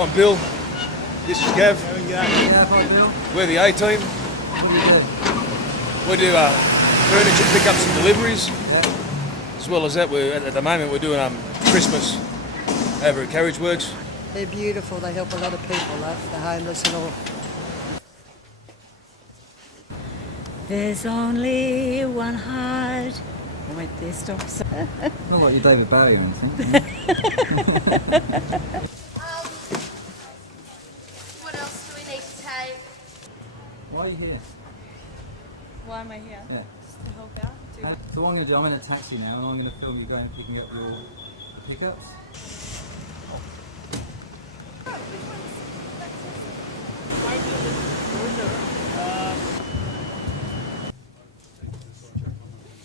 I'm Bill. This is Gav. Hi, Bill. We're the A-team. What do you do? We do furniture pickups and deliveries. Yeah. As well as that, at the moment we're doing Christmas over at Carriage Works. They're beautiful. They help a lot of people, the homeless and all. There's only one heart. Oh, wait, there stops. Not like you're David Bowie or anything. What else do we need to take? Why are you here? Why am I here? Yeah. Just to help out. So what I'm going to do, I'm in a taxi now and I'm going to film you going picking up your pickups.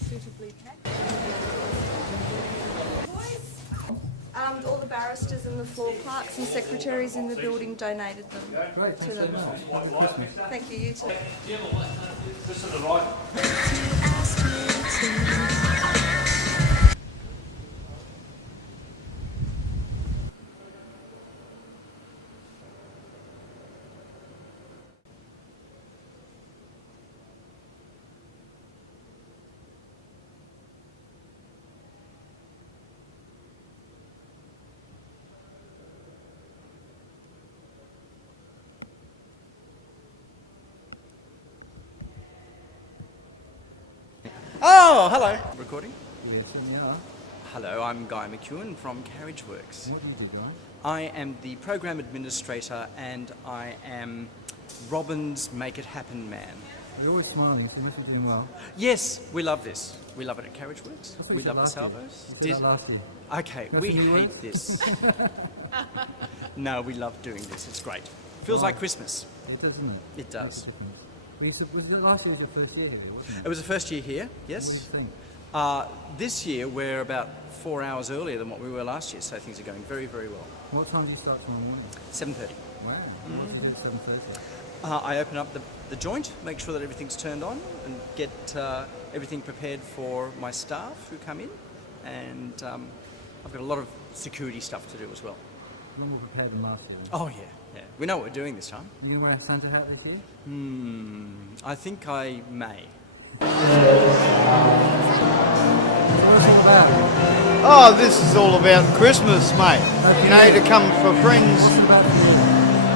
Suitably packed. All the barristers and the floor clerks and secretaries in the building donated them Great, to thanks them. very much. Happy Christmas. Thank you, you too. This to the right. Oh, hello. Recording? Yeah, certainly are. Hello, I'm Guy McEwen from Carriage Works. What do you do, Guy? I am the program administrator and I am Robin's Make It Happen man. You're always smiling, so you must be doing well. Yes, we love this. We love it at Carriage Works. I thought you We said love the last year. salvos. You said that last year. Okay, That's we the new hate word? this. No, we love doing this. It's great. Feels Oh. like Christmas. It does, doesn't it? It does. Makes a difference. Last year was the first year here, wasn't it? It was the first year here, What do yes. you think? This year we're about 4 hours earlier than what we were last year, so things are going very, very well. What time do you start tomorrow morning? 7:30. Wow. What do you do at 7:30? I open up the joint, make sure that everything's turned on, and get everything prepared for my staff who come in. And I've got a lot of security stuff to do as well. You're more prepared than last year. Oh yeah, yeah. We know what we're doing this time. You didn't wear a Santa hat this year? I think I may. What's it all about? Oh, this is all about Christmas, mate. You know, to come for friends. What's it about for you?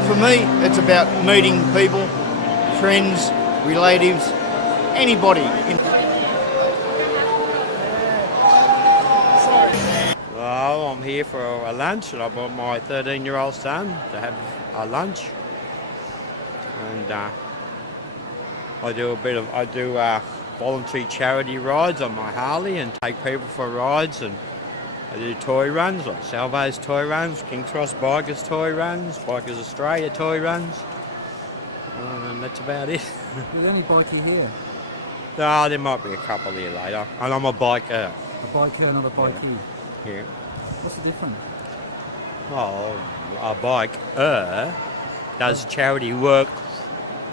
For me, it's about meeting people, friends, relatives, anybody. Well, I'm here for a lunch and I brought my 13-year-old son to have a lunch. And I do voluntary charity rides on my Harley and take people for rides, and I do toy runs like Salvo's toy runs, King's Cross Bikers toy runs, Bikers Australia toy runs, and that's about it. You're the only biker here. There might be a couple here later, and I'm a biker. A biker, not a bikey. Yeah. What's the difference? Well, a biker does charity work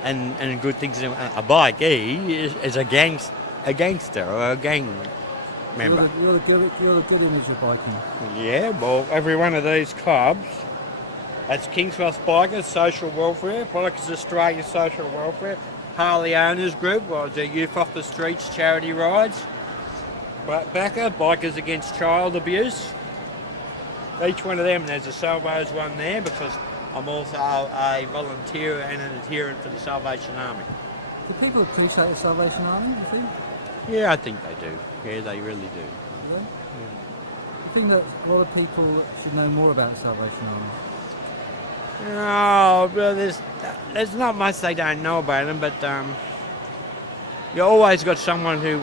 and good things. A bikey is a gangster or a gang member. You're the good image of biking. Yeah, well, every one of these clubs, that's King's Cross Bikers, Social Welfare, Bikers Australia Social Welfare, Harley Owners Group, well, the Youth Off the Streets charity rides, Backer, Bikers Against Child Abuse. Each one of them, there's a Salvos one there because I'm also a volunteer and an adherent for the Salvation Army. Do people appreciate the Salvation Army, you think? Yeah, I think they do. Yeah, they really do. Yeah? I think that a lot of people should know more about the Salvation Army. No, well, there's not much they don't know about them, but you always got someone who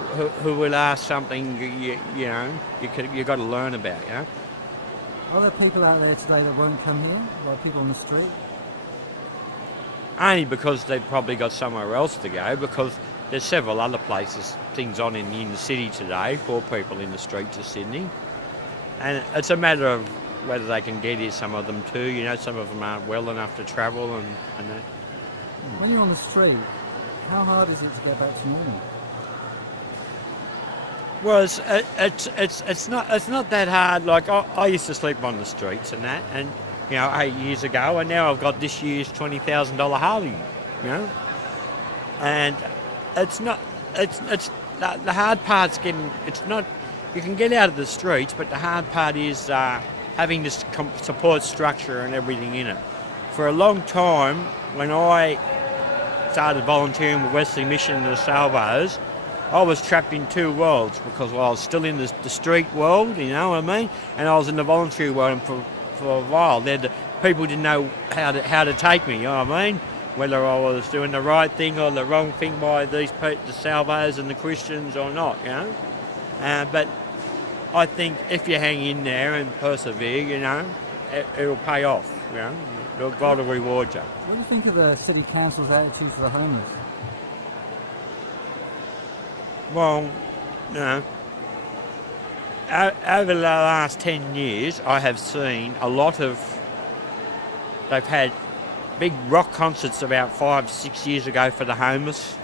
will ask something you got to learn about, you know. Are there people out there today that won't come here, like people on the street? Only because they've probably got somewhere else to go, because there's several other places, things on in the inner city today for people in the streets of Sydney. And it's a matter of whether they can get here, some of them too, you know, some of them aren't well enough to travel and that. When you're on the street, how hard is it to get back to normal? Well, it's not that hard. Like I used to sleep on the streets and that, and you know, 8 years ago, and now I've got this year's $20,000 Harley, you know. And it's not, it's the hard part's getting, it's not, you can get out of the streets, but the hard part is having this support structure and everything in it. For a long time, when I started volunteering with Wesley Mission and the Salvos, I was trapped in two worlds because I was still in the street world, you know what I mean, and I was in the voluntary world. And for a while, people didn't know how to take me, you know what I mean, whether I was doing the right thing or the wrong thing by the Salvos and the Christians or not, you know. But I think if you hang in there and persevere, you know, it'll pay off, you know. God will reward you. What do you think of the City Council's attitude for the homeless? Well, you know, over the last 10 years, I have seen a lot of, they've had big rock concerts about 5-6 years ago for the homeless.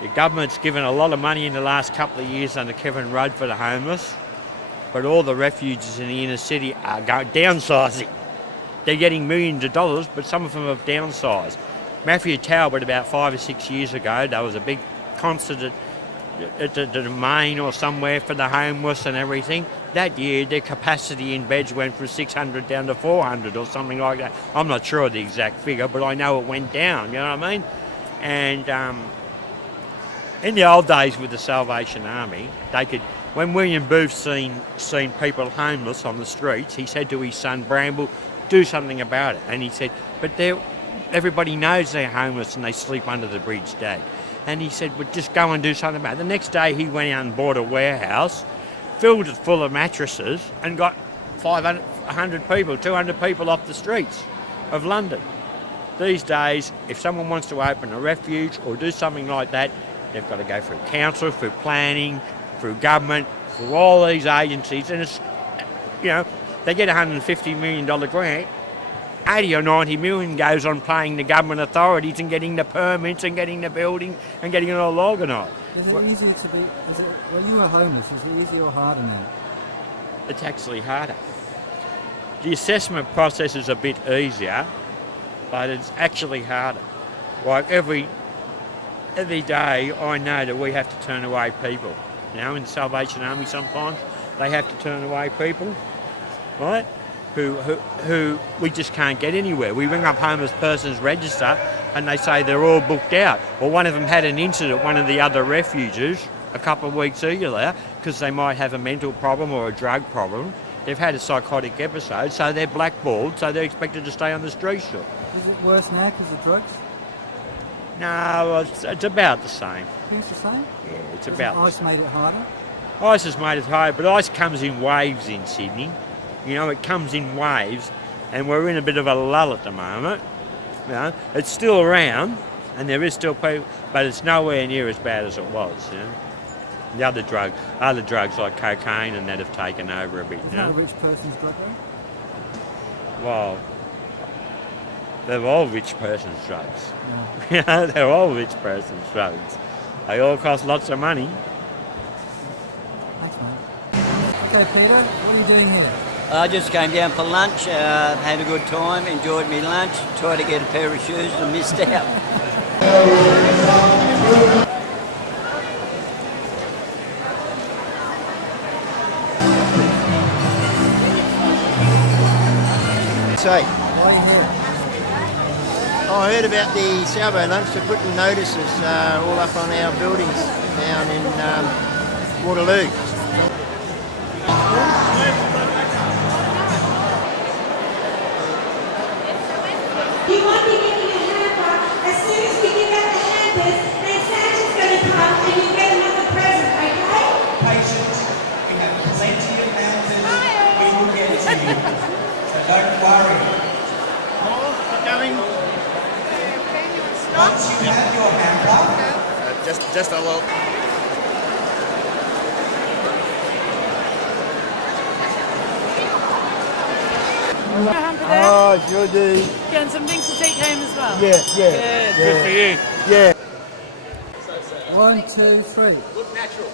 The government's given a lot of money in the last couple of years under Kevin Rudd for the homeless, but all the refuges in the inner city are downsizing. They're getting millions of dollars, but some of them have downsized. Matthew Talbot, about 5 or 6 years ago, there was a big concert at the Domain or somewhere for the homeless and everything. That year, their capacity in beds went from 600 down to 400 or something like that. I'm not sure of the exact figure, but I know it went down, you know what I mean? And in the old days with the Salvation Army, they could, when William Booth seen people homeless on the streets, he said to his son Bramble, do something about it. And he said, but everybody knows they're homeless and they sleep under the bridge, Dad. And he said, well, just go and do something about it. The next day he went out and bought a warehouse, filled it full of mattresses and got 500, 100 people, 200 people off the streets of London. These days, if someone wants to open a refuge or do something like that, they've got to go through council, through planning, through government, through all these agencies. And it's, you know, they get a $150 million grant, 80 or 90 million goes on paying the government authorities and getting the permits and getting the building and getting it all organised. Is it easy to be, when you were homeless, is it easier or harder now? It's actually harder. The assessment process is a bit easier, but it's actually harder. Like every day I know that we have to turn away people. You know, in the Salvation Army sometimes they have to turn away people, right? Who we just can't get anywhere. We ring up homeless persons register and they say they're all booked out. Well, one of them had an incident, one of the other refuges, a couple of weeks earlier, because they might have a mental problem or a drug problem. They've had a psychotic episode, so they're blackballed, so they're expected to stay on the street still. Is it worse now because of drugs? No, it's about the same. It's the same? Yeah, it's about the same. Ice made it harder? Ice has made it harder, but ice comes in waves in Sydney. You know, it comes in waves, and we're in a bit of a lull at the moment. You know, it's still around, and there is still people, but it's nowhere near as bad as it was. You know, the other drugs like cocaine and that have taken over a bit. Is You that know, a rich person's drug though? well, they're all rich person's drugs. Yeah. You know, they're all rich person's drugs. They all cost lots of money. Thanks, mate. Okay, Peter, what are you doing here? I just came down for lunch, had a good time, enjoyed my lunch, tried to get a pair of shoes and missed out. Say, Why are you here? I heard about the Salvo lunch. They're putting notices all up on our buildings down in Waterloo. You won't be getting a hamper. As soon as we give out the hampers, then Santa's going to come and you get another present, okay? Patience, we have plenty of hampers. We will get to you. So don't worry. Going? Once you have your hamper, Just a lot. Oh, sure do. Getting some things to take home as well. Yeah. Good for you. Yeah. 1, 2, 3. Look natural.